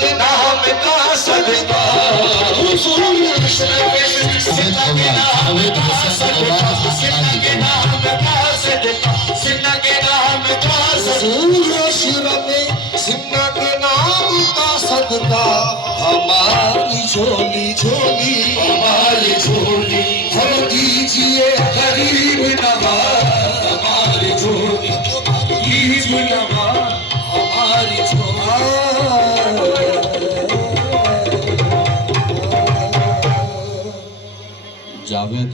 के नाम का सदका, सीना के नाम का सदका, सीना के नाम का सदका, सीना के नाम का सदका, सीना के नाम का सदका हमारी झोली झोली, हमारी झोली भर दीजिए गरीब नवाज, हमारी झोली गरीब नवाज, हमारी झोली। जावेद